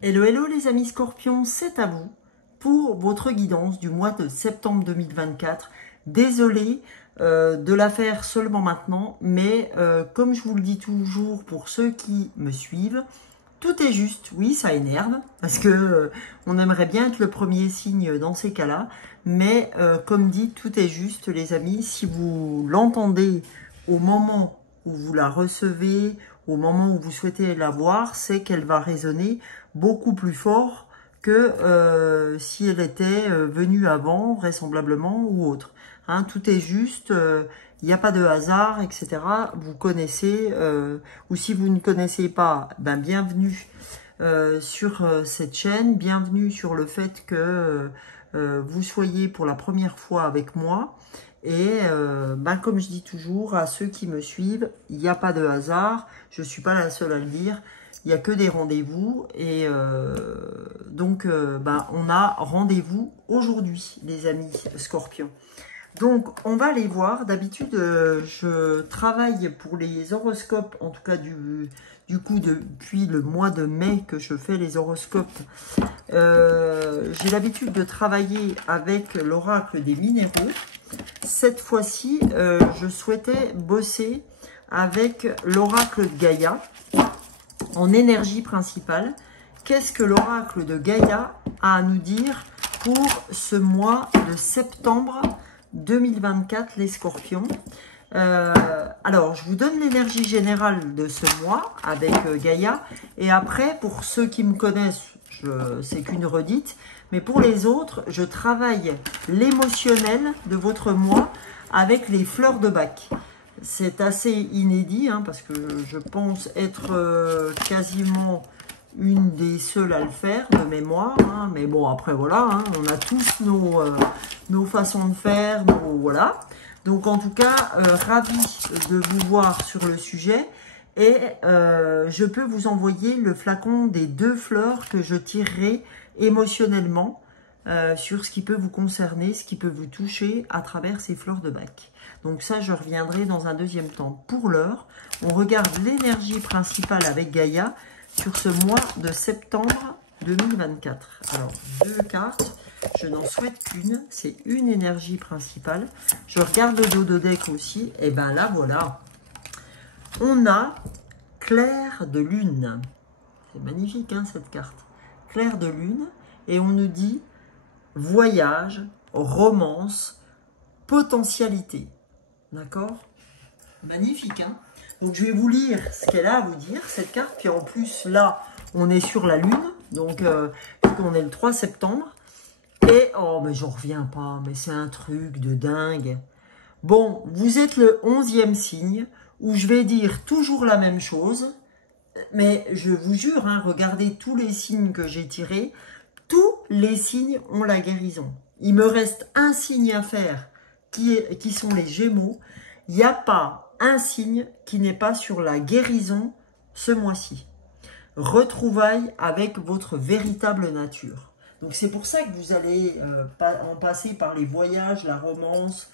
Hello, hello les amis scorpions, c'est à vous pour votre guidance du mois de septembre 2024. Désolée de la faire seulement maintenant, mais comme je vous le dis toujours pour ceux qui me suivent, tout est juste. Oui, ça énerve parce que on aimerait bien être le premier signe dans ces cas-là, mais comme dit, tout est juste les amis. Si vous l'entendez au moment où vous la recevez, au moment où vous souhaitez la voir, c'est qu'elle va résonner beaucoup plus fort que si elle était venue avant, vraisemblablement, ou autre. Hein, tout est juste, il n'y a pas de hasard, etc. Vous connaissez, ou si vous ne connaissez pas, ben bienvenue sur cette chaîne, bienvenue sur le fait que vous soyez pour la première fois avec moi. Et ben, comme je dis toujours à ceux qui me suivent, il n'y a pas de hasard, je ne suis pas la seule à le dire, il n'y a que des rendez-vous. Et donc, ben, on a rendez-vous aujourd'hui, les amis scorpions. Donc, on va aller voir. D'habitude, je travaille pour les horoscopes, en tout cas du coup, depuis le mois de mai que je fais les horoscopes. J'ai l'habitude de travailler avec l'oracle des minéraux. Cette fois-ci, je souhaitais bosser avec l'oracle de Gaïa en énergie principale. Qu'est-ce que l'oracle de Gaïa a à nous dire pour ce mois de septembre 2024, les scorpions? Alors, je vous donne l'énergie générale de ce mois avec Gaïa. Et après, pour ceux qui me connaissent, c'est qu'une redite. Mais pour les autres, je travaille l'émotionnel de votre mois avec les fleurs de Bach. C'est assez inédit, hein, parce que je pense être quasiment une des seules à le faire de mémoire. Hein. Mais bon, après, voilà, hein, on a tous nos façons de faire, voilà. Donc, en tout cas, ravi de vous voir sur le sujet. Et je peux vous envoyer le flacon des 2 fleurs que je tirerai émotionnellement sur ce qui peut vous concerner, ce qui peut vous toucher à travers ces fleurs de Bach. Donc ça, je reviendrai dans un deuxième temps. Pour l'heure, on regarde l'énergie principale avec Gaïa sur ce mois de septembre 2024. Alors, 2 cartes, je n'en souhaite qu'une, c'est une énergie principale. Je regarde le dos de deck aussi, et bien là, voilà. On a clair de lune. C'est magnifique, hein, cette carte. Clair de lune. Et on nous dit voyage, romance, potentialité. D'accord? Magnifique, hein? Donc, je vais vous lire ce qu'elle a à vous dire, cette carte. Puis en plus, là, on est sur la lune. Donc, on est le 3 septembre. Et, oh, mais j'en reviens pas. Mais c'est un truc de dingue. Bon, vous êtes le 11e signe où je vais dire toujours la même chose. Mais je vous jure, hein, regardez tous les signes que j'ai tirés. Tous les signes ont la guérison. Il me reste un signe à faire qui sont les Gémeaux. Il n'y a pas un signe qui n'est pas sur la guérison ce mois-ci. Retrouvailles avec votre véritable nature. Donc c'est pour ça que vous allez en passer par les voyages, la romance,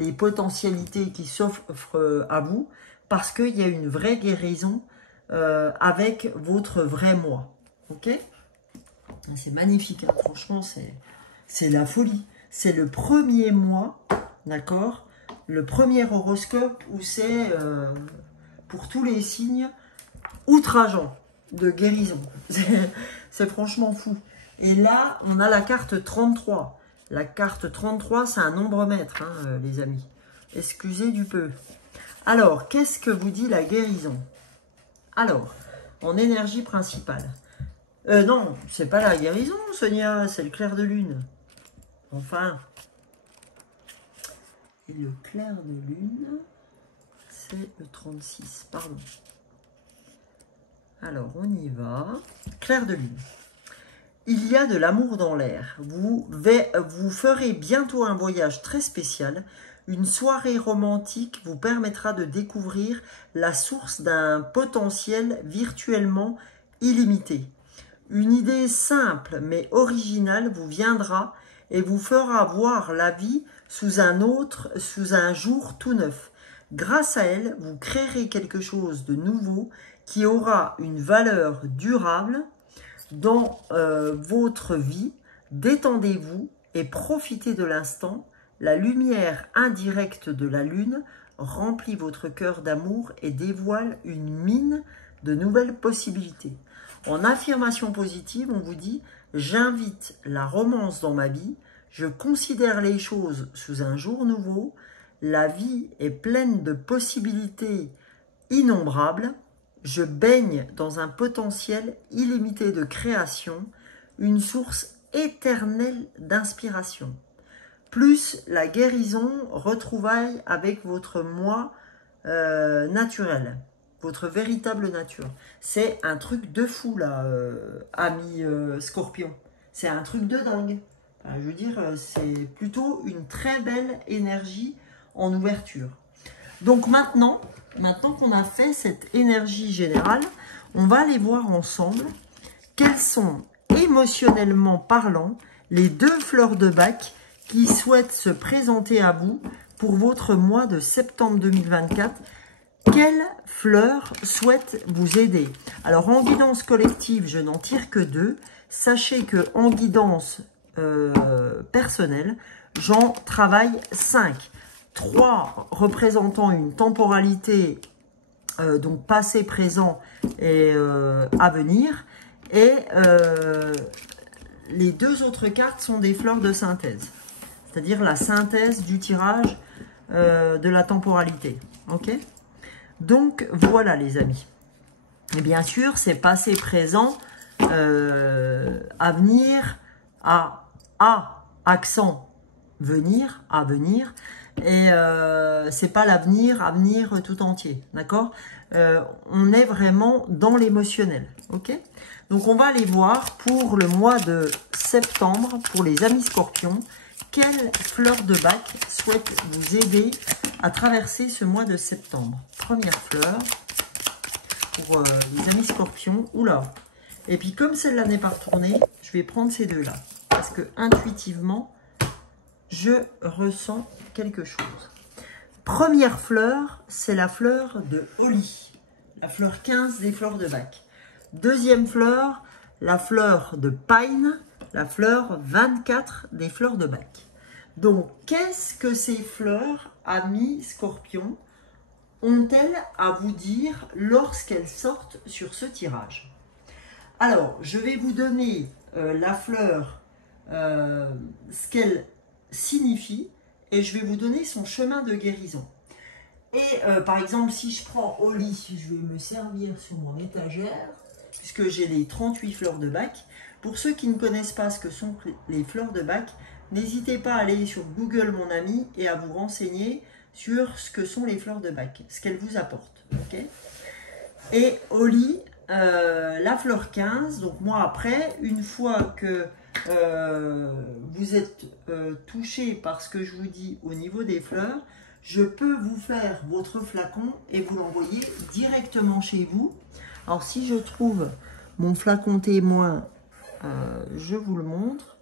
les potentialités qui s'offrent à vous, parce qu'il y a une vraie guérison avec votre vrai moi. Ok? C'est magnifique, hein. Franchement, c'est la folie. C'est le premier mois, d'accord? Le premier horoscope où c'est, pour tous les signes, outrageant de guérison. C'est franchement fou. Et là, on a la carte 33. La carte 33, c'est un nombre maître, hein, les amis. Excusez du peu. Alors, qu'est-ce que vous dit la guérison? Alors, en énergie principale. Non, c'est pas la guérison, Sonia, c'est le clair de lune. Enfin. Et le clair de lune, c'est le 36, pardon. Alors, on y va. Clair de lune. Il y a de l'amour dans l'air. Vous ferez bientôt un voyage très spécial. Une soirée romantique vous permettra de découvrir la source d'un potentiel virtuellement illimité. Une idée simple mais originale vous viendra et vous fera voir la vie sous un jour tout neuf. Grâce à elle, vous créerez quelque chose de nouveau qui aura une valeur durable. dans votre vie. Détendez-vous et profitez de l'instant. La lumière indirecte de la lune remplit votre cœur d'amour et dévoile une mine de nouvelles possibilités. En affirmation positive, on vous dit « J'invite la romance dans ma vie, je considère les choses sous un jour nouveau, la vie est pleine de possibilités innombrables, je baigne dans un potentiel illimité de création, une source éternelle d'inspiration. Plus la guérison, retrouvaille avec votre moi naturel, votre véritable nature. » C'est un truc de fou là, ami Scorpion. C'est un truc de dingue. Enfin, je veux dire, c'est plutôt une très belle énergie en ouverture. Donc maintenant qu'on a fait cette énergie générale, on va aller voir ensemble quelles sont, émotionnellement parlant, les 2 fleurs de bac qui souhaitent se présenter à vous pour votre mois de septembre 2024. Quelles fleurs souhaitent vous aider? Alors en guidance collective, je n'en tire que 2. Sachez que en guidance personnelle, j'en travaille 5. 3 représentant une temporalité, donc passé, présent et à venir. Et les 2 autres cartes sont des fleurs de synthèse. C'est-à-dire la synthèse du tirage de la temporalité. Ok? Donc voilà les amis. Et bien sûr, c'est passé, présent, avenir, accent, venir, à venir. Et c'est pas l'avenir, avenir tout entier, d'accord? On est vraiment dans l'émotionnel, ok? Donc on va aller voir pour le mois de septembre, pour les amis scorpions, quelle fleur de bac souhaite vous aider à traverser ce mois de septembre. Première fleur pour les amis scorpions. Oula! Et puis comme celle-là n'est pas retournée, je vais prendre ces 2-là. Parce que intuitivement, je ressens quelque chose. Première fleur, c'est la fleur de Holly, la fleur 15 des fleurs de bac. Deuxième fleur, la fleur de Pine, la fleur 24 des fleurs de bac. Donc, qu'est-ce que ces fleurs, amis scorpions, ont-elles à vous dire lorsqu'elles sortent sur ce tirage? Alors, je vais vous donner la fleur, ce qu'elle signifie, et je vais vous donner son chemin de guérison. Et par exemple, si je prends Holly, je vais me servir sur mon étagère, puisque j'ai les 38 fleurs de bac. Pour ceux qui ne connaissent pas ce que sont les fleurs de bac, n'hésitez pas à aller sur Google, mon ami, et à vous renseigner sur ce que sont les fleurs de bac, ce qu'elles vous apportent. Okay? Et Holly, la fleur 15, donc moi après, une fois que vous êtes touché par ce que je vous dis au niveau des fleurs, je peux vous faire votre flacon et vous l'envoyer directement chez vous. Alors si je trouve mon flacon témoin, je vous le montre.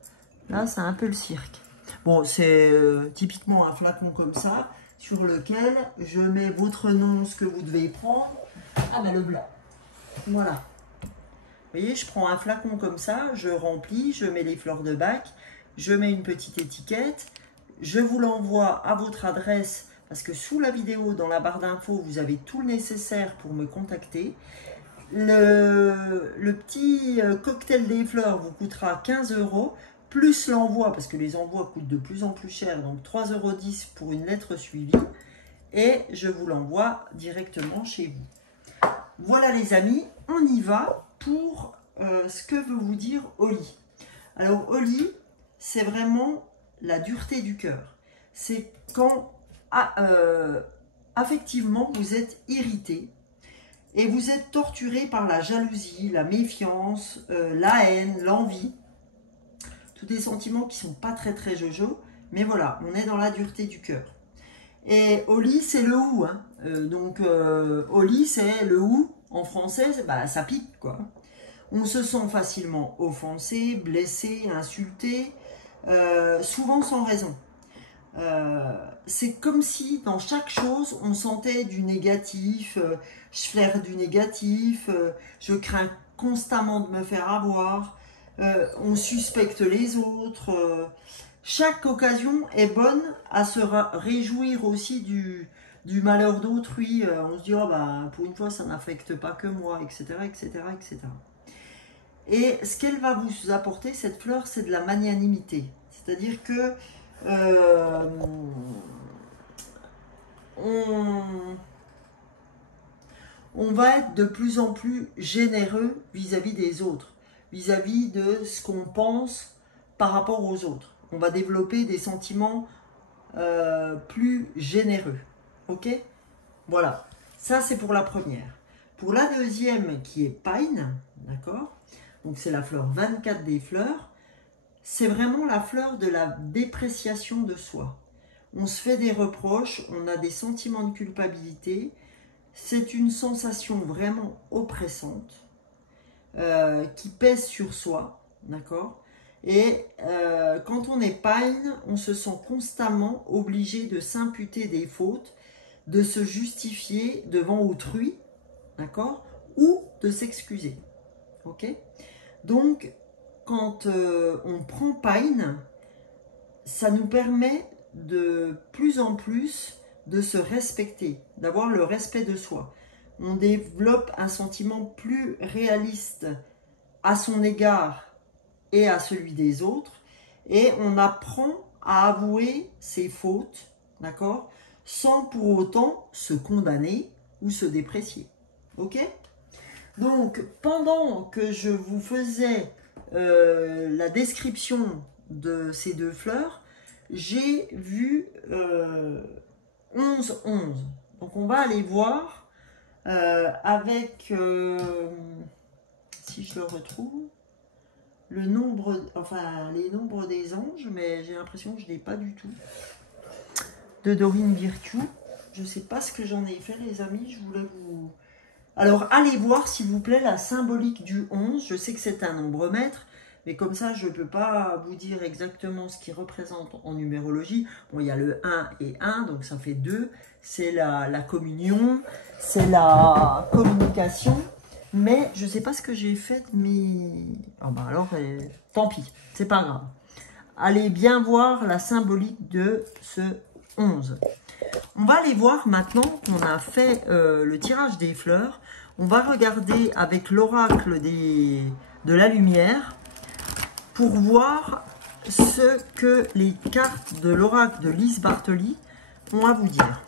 Là, c'est un peu le cirque. Bon, c'est typiquement un flacon comme ça, sur lequel je mets votre nom, ce que vous devez prendre. Ah ben le blanc. Voilà. Vous voyez, je prends un flacon comme ça, je remplis, je mets les fleurs de bac, je mets une petite étiquette, je vous l'envoie à votre adresse, parce que sous la vidéo, dans la barre d'infos, vous avez tout le nécessaire pour me contacter. Le petit cocktail des fleurs vous coûtera 15 €, plus l'envoi, parce que les envois coûtent de plus en plus cher, donc 3,10 € pour une lettre suivie, et je vous l'envoie directement chez vous. Voilà les amis, on y va pour ce que veut vous dire Holly. Alors Holly, c'est vraiment la dureté du cœur. C'est quand affectivement vous êtes irrité et vous êtes torturé par la jalousie, la méfiance, la haine, l'envie. Tous des sentiments qui ne sont pas très jojo, mais voilà, on est dans la dureté du cœur. Et Holly, c'est le ou. Hein. Holly, c'est le ou. En français, bah, ça pique, quoi. On se sent facilement offensé, blessé, insulté, souvent sans raison. C'est comme si dans chaque chose, on sentait du négatif, je flaire du négatif, je crains constamment de me faire avoir, on suspecte les autres. Chaque occasion est bonne à se réjouir aussi du malheur d'autrui. On se dit, oh, bah, pour une fois, ça n'affecte pas que moi, etc., etc., etc. Et ce qu'elle va vous apporter, cette fleur, c'est de la magnanimité. C'est-à-dire que on va être de plus en plus généreux vis-à-vis des autres, vis-à-vis de ce qu'on pense par rapport aux autres. On va développer des sentiments plus généreux. Ok? Voilà. Ça, c'est pour la première. Pour la deuxième, qui est Pine, d'accord? Donc, c'est la fleur 24 des fleurs. C'est vraiment la fleur de la dépréciation de soi. On se fait des reproches, on a des sentiments de culpabilité. C'est une sensation vraiment oppressante qui pèse sur soi, d'accord? Et quand on est Pine, on se sent constamment obligé de s'imputer des fautes, de se justifier devant autrui, d'accord? Ou de s'excuser, ok? Donc, quand on prend Pine, ça nous permet de plus en plus de se respecter, d'avoir le respect de soi. On développe un sentiment plus réaliste à son égard et à celui des autres, et on apprend à avouer ses fautes, d'accord, sans pour autant se condamner ou se déprécier. Ok? Donc, pendant que je vous faisais la description de ces deux fleurs, j'ai vu 11. Donc, on va aller voir avec, si je le retrouve, le nombre, enfin les nombres des anges, mais j'ai l'impression que je ne l'ai pas du tout. De Dorine Virtue. Je ne sais pas ce que j'en ai fait, les amis. Je voulais vous... Alors, allez voir, s'il vous plaît, la symbolique du 11. Je sais que c'est un nombre maître, mais comme ça, je ne peux pas vous dire exactement ce qu'il représente en numérologie. Bon, il y a le 1 et 1, donc ça fait 2. C'est la communion, c'est la communication. Mais je ne sais pas ce que j'ai fait, mais... Oh bah alors, tant pis, c'est pas grave. Allez bien voir la symbolique de ce 11. On va aller voir maintenant qu'on a fait le tirage des fleurs. On va regarder avec l'oracle de la lumière pour voir ce que les cartes de l'oracle de Lise Bartoli ont à vous dire.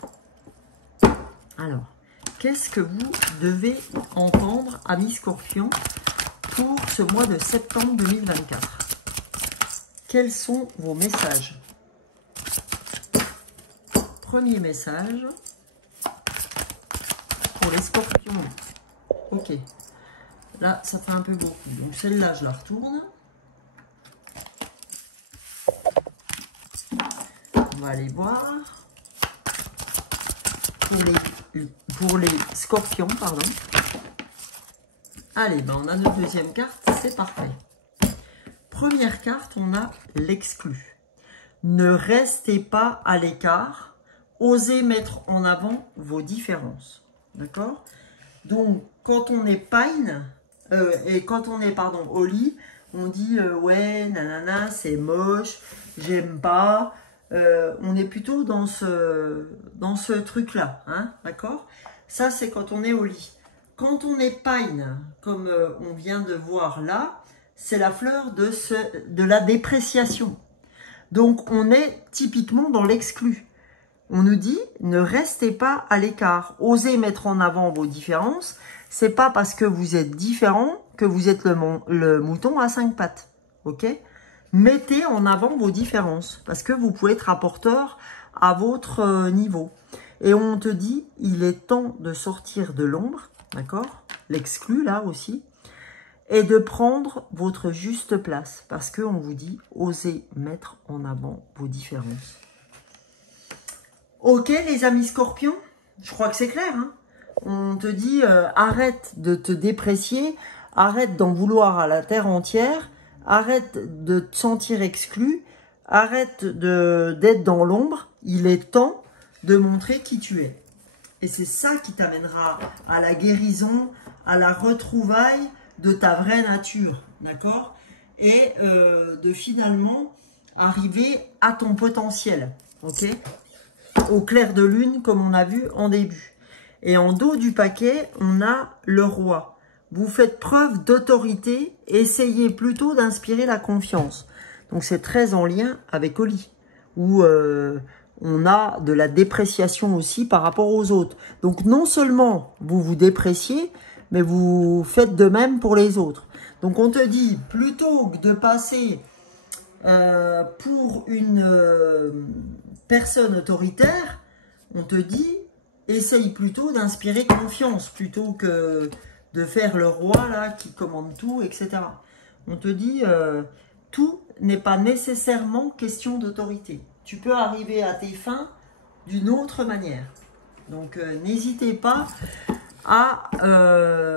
Alors, qu'est-ce que vous devez entendre, amis Scorpions, pour ce mois de septembre 2024? Quels sont vos messages? Premier message pour les Scorpions. Ok. Là, ça fait un peu beaucoup. Donc, celle-là, je la retourne. On va aller voir. Pour les Scorpions, pardon. Allez, ben on a notre deuxième carte, c'est parfait. Première carte, on a l'exclu. Ne restez pas à l'écart, osez mettre en avant vos différences. D'accord? Donc, quand on est Pine, et quand on est, pardon, Oli, on dit, ouais, nanana, c'est moche, j'aime pas. On est plutôt dans ce truc-là, hein, d'accord? Ça, c'est quand on est au lit. Quand on est Pine, comme on vient de voir là, c'est la fleur de la dépréciation. Donc, on est typiquement dans l'exclu. On nous dit, ne restez pas à l'écart. Osez mettre en avant vos différences. C'est pas parce que vous êtes différent que vous êtes le mouton à 5 pattes, ok? Mettez en avant vos différences, parce que vous pouvez être rapporteur à votre niveau. Et on te dit, il est temps de sortir de l'ombre, d'accord? L'exclu, là aussi. Et de prendre votre juste place, parce qu'on vous dit, osez mettre en avant vos différences. Ok, les amis Scorpions, je crois que c'est clair, hein? On te dit, arrête de te déprécier, arrête d'en vouloir à la terre entière, arrête de te sentir exclu, arrête d'être dans l'ombre. Il est temps de montrer qui tu es. Et c'est ça qui t'amènera à la guérison, à la retrouvaille de ta vraie nature, d'accord? Et de finalement arriver à ton potentiel, ok? Au clair de lune, comme on a vu en début. Et en dos du paquet, on a le roi. Vous faites preuve d'autorité, essayez plutôt d'inspirer la confiance. Donc c'est très en lien avec Oli, où on a de la dépréciation aussi par rapport aux autres. Donc non seulement vous vous dépréciez, mais vous faites de même pour les autres. Donc on te dit, plutôt que de passer pour une personne autoritaire, on te dit, essaye plutôt d'inspirer confiance, plutôt que de faire le roi là qui commande tout, etc. On te dit, tout n'est pas nécessairement question d'autorité. Tu peux arriver à tes fins d'une autre manière. Donc n'hésitez pas à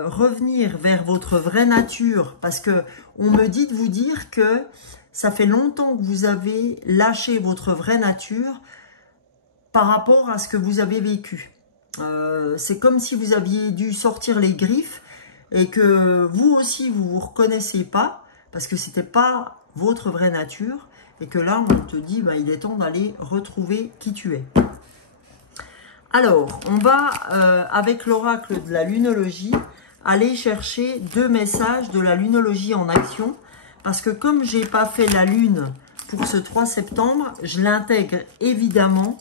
revenir vers votre vraie nature, parce que on me dit de vous dire que ça fait longtemps que vous avez lâché votre vraie nature par rapport à ce que vous avez vécu. C'est comme si vous aviez dû sortir les griffes et que vous aussi vous vous reconnaissez pas parce que c'était pas votre vraie nature et que là on te dit bah, il est temps d'aller retrouver qui tu es. Alors on va avec l'oracle de la lunologie aller chercher 2 messages de la lunologie en action parce que comme j'ai pas fait la lune pour ce 3 septembre, je l'intègre évidemment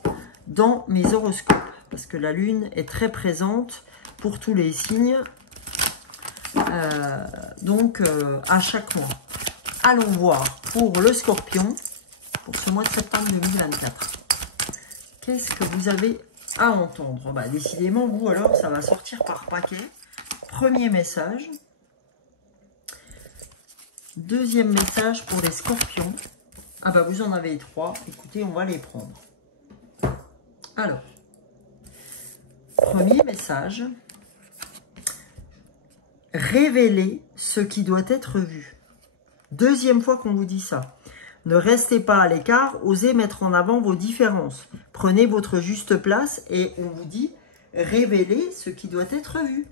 dans mes horoscopes parce que la lune est très présente pour tous les signes, donc à chaque mois. Allons voir pour le scorpion, pour ce mois de septembre 2024. Qu'est-ce que vous avez à entendre? Bah, décidément, vous, alors, ça va sortir par paquet. Premier message. Deuxième message pour les scorpions. Ah bah, vous en avez 3. Écoutez, on va les prendre. Alors, premier message. Révélez ce qui doit être vu. Deuxième fois qu'on vous dit ça. Ne restez pas à l'écart, osez mettre en avant vos différences. Prenez votre juste place et on vous dit, révélez ce qui doit être vu.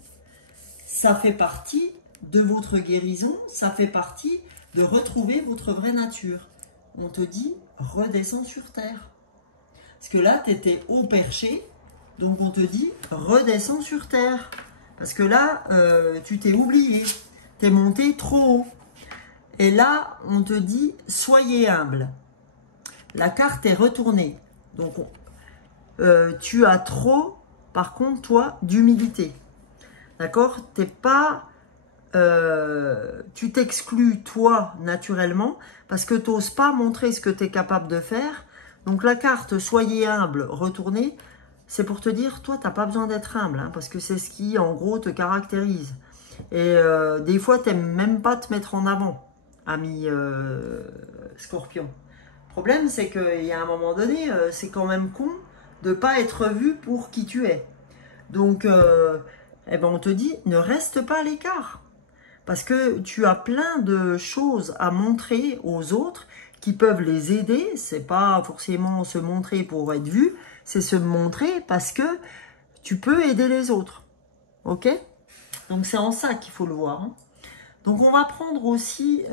Ça fait partie de votre guérison, ça fait partie de retrouver votre vraie nature. On te dit, redescends sur terre. Parce que là, tu étais haut perché, donc on te dit, redescends sur terre. Parce que là, tu t'es oublié, tu es monté trop haut. Et là, on te dit, soyez humble. La carte est retournée. Donc, tu as trop, par contre, toi, d'humilité. D'accord? T'es pas... tu t'exclus, toi, naturellement, parce que tu n'oses pas montrer ce que tu es capable de faire. Donc, la carte, soyez humble, retournée, c'est pour te dire, toi, tu n'as pas besoin d'être humble, hein, parce que c'est ce qui, en gros, te caractérise. Et des fois, tu n'aimes même pas te mettre en avant. Ami scorpion. Le problème, c'est qu'il y a un moment donné, c'est quand même con de ne pas être vu pour qui tu es. Donc, eh ben, on te dit, ne reste pas à l'écart. Parce que tu as plein de choses à montrer aux autres qui peuvent les aider. C'est pas forcément se montrer pour être vu, c'est se montrer parce que tu peux aider les autres. Ok? Donc, c'est en ça qu'il faut le voir, hein. Donc, on va prendre aussi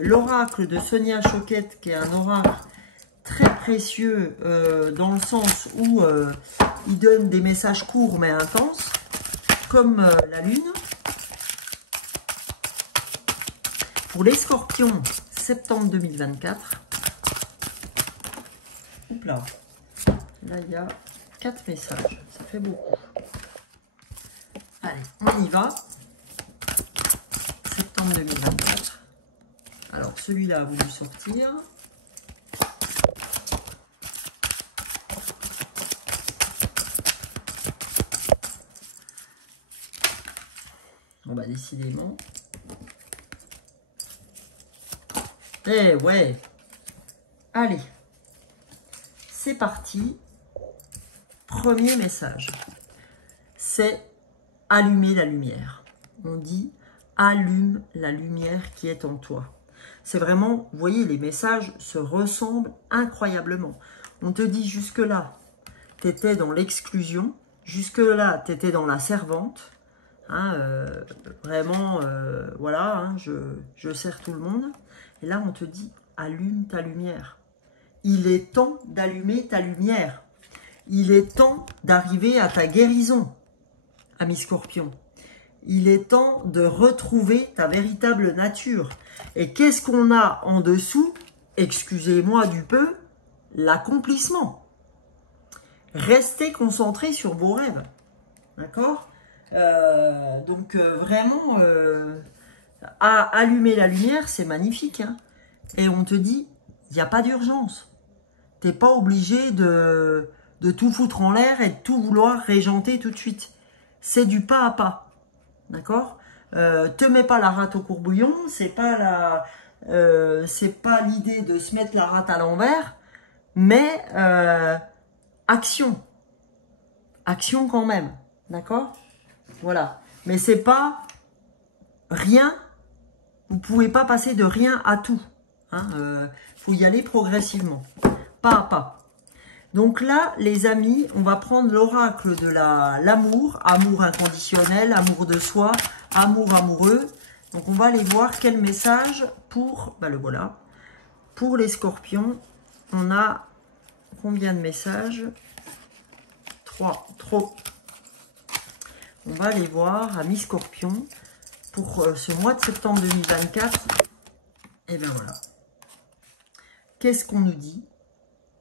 l'oracle de Sonia Choquette, qui est un oracle très précieux dans le sens où il donne des messages courts mais intenses, comme la lune. Pour les scorpions, septembre 2024. Oups là. Là, il y a 4 messages. Ça fait beaucoup. Allez, on y va. Septembre 2024. Alors, celui-là a voulu sortir. Bon, bah, décidément. Eh ouais. Allez. C'est parti. Premier message. C'est allumer la lumière. On dit allume la lumière qui est en toi. C'est vraiment, vous voyez, les messages se ressemblent incroyablement. On te dit jusque-là, tu étais dans l'exclusion. Jusque-là, tu étais dans la servante. Hein, vraiment, voilà, hein, je sers tout le monde. Et là, on te dit, allume ta lumière. Il est temps d'allumer ta lumière. Il est temps d'arriver à ta guérison, ami Scorpion. Il est temps de retrouver ta véritable nature. Et qu'est-ce qu'on a en dessous? Excusez-moi du peu, l'accomplissement. Restez concentrés sur vos rêves. D'accord? Donc vraiment, allumer la lumière, c'est magnifique. Hein, et on te dit, il n'y a pas d'urgence. Tu n'es pas obligé de tout foutre en l'air et de tout vouloir régenter tout de suite. C'est du pas à pas. D'accord? Te mets pas la rate au courbouillon, c'est pas l'idée de se mettre la rate à l'envers, mais action. Action quand même. D'accord? Voilà. Mais c'est pas rien. Vous pouvez pas passer de rien à tout. Hein, faut y aller progressivement. Pas à pas. Donc là, les amis, on va prendre l'oracle de l'amour, amour inconditionnel, amour de soi, amour amoureux. Donc on va aller voir quel message pour, le voilà, pour les scorpions. On a combien de messages? 3, trop. On va aller voir, amis scorpions, pour ce mois de septembre 2024. Et bien voilà. Qu'est-ce qu'on nous dit?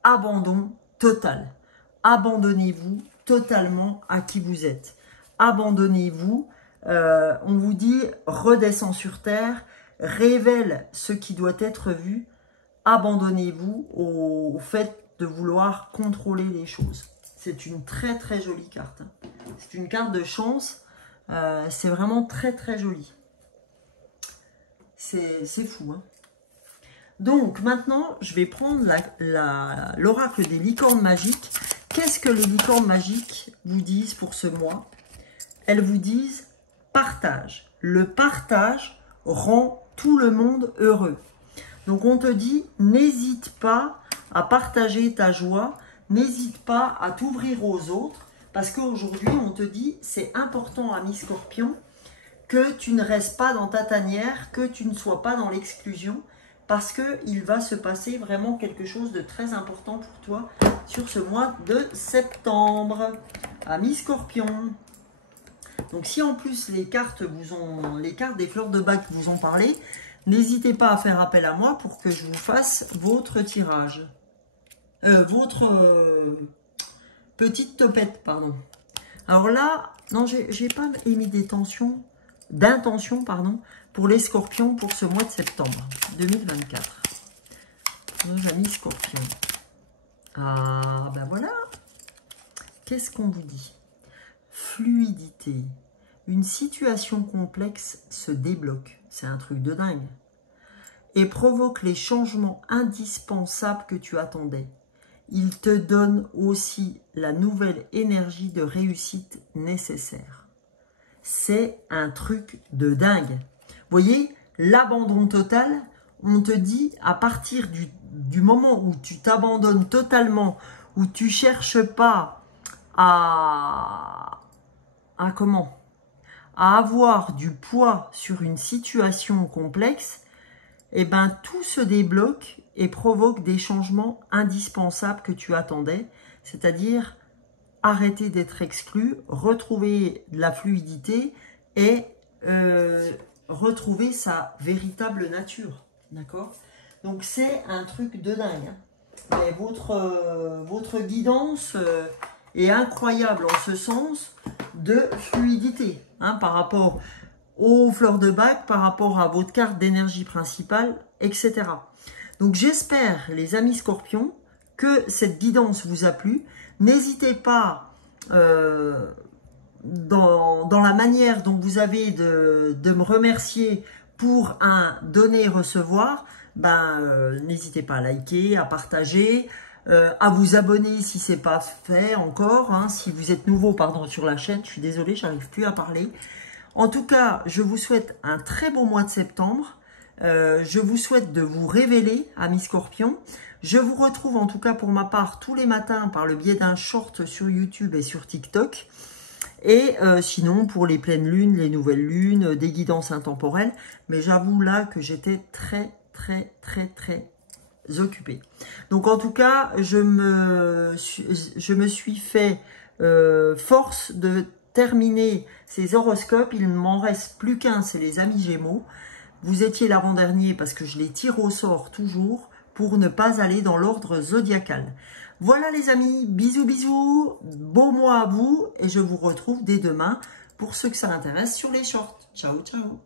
Abandon total. Abandonnez-vous totalement à qui vous êtes. Abandonnez-vous. On vous dit, redescends sur terre, révèle ce qui doit être vu. Abandonnez-vous au fait de vouloir contrôler les choses. C'est une très très jolie carte. Hein. C'est une carte de chance. C'est vraiment très très joli. C'est fou. Hein. Donc maintenant, je vais prendre l'oracle des licornes magiques. Qu'est-ce que les licornes magiques vous disent pour ce mois? Elles vous disent partage. Le partage rend tout le monde heureux. Donc on te dit, n'hésite pas à partager ta joie, n'hésite pas à t'ouvrir aux autres, parce qu'aujourd'hui on te dit, c'est important, ami Scorpion, que tu ne restes pas dans ta tanière, que tu ne sois pas dans l'exclusion, parce qu'il va se passer vraiment quelque chose de très important pour toi sur ce mois de septembre, ami Scorpion. Donc si en plus les cartes des fleurs de bac vous ont parlé, n'hésitez pas à faire appel à moi pour que je vous fasse votre tirage. Votre petite topette, pardon. Alors là, non, j'ai pas émis d'intention, pour les scorpions pour ce mois de septembre 2024. Nos amis scorpions. Ah, ben voilà. Qu'est-ce qu'on vous dit? Fluidité. Une situation complexe se débloque. C'est un truc de dingue. Et provoque les changements indispensables que tu attendais. Il te donne aussi la nouvelle énergie de réussite nécessaire. C'est un truc de dingue. Vous voyez, l'abandon total, on te dit à partir du moment où tu t'abandonnes totalement, où tu ne cherches pas à avoir du poids sur une situation complexe, eh ben, tout se débloque et provoque des changements indispensables que tu attendais, c'est-à-dire arrêter d'être exclu, retrouver de la fluidité et retrouver sa véritable nature. D'accord? Donc c'est un truc de dingue. Hein. Et votre guidance est incroyable en ce sens de fluidité, hein, par rapport aux fleurs de bac, par rapport à votre carte d'énergie principale, etc. Donc j'espère, les amis scorpions, que cette guidance vous a plu. N'hésitez pas dans la manière dont vous avez de me remercier pour un donner-recevoir. N'hésitez pas à liker, à partager, à vous abonner si ce n'est pas fait encore. Hein, si vous êtes nouveau sur la chaîne, je suis désolée, je n'arrive plus à parler. En tout cas, je vous souhaite un très beau mois de septembre. Je vous souhaite de vous révéler, amis scorpions. Je vous retrouve en tout cas pour ma part tous les matins par le biais d'un short sur YouTube et sur TikTok. Et sinon, pour les pleines lunes, les nouvelles lunes, des guidances intemporelles. Mais j'avoue là que j'étais très occupée. Donc en tout cas, je me suis fait force de terminer ces horoscopes. Il ne m'en reste plus qu'un, c'est les amis Gémeaux. Vous étiez l'avant-dernier parce que je les tire au sort toujours pour ne pas aller dans l'ordre zodiacal. Voilà les amis, bisous bisous, beau mois à vous et je vous retrouve dès demain pour ceux que ça intéresse sur les shorts. Ciao ciao.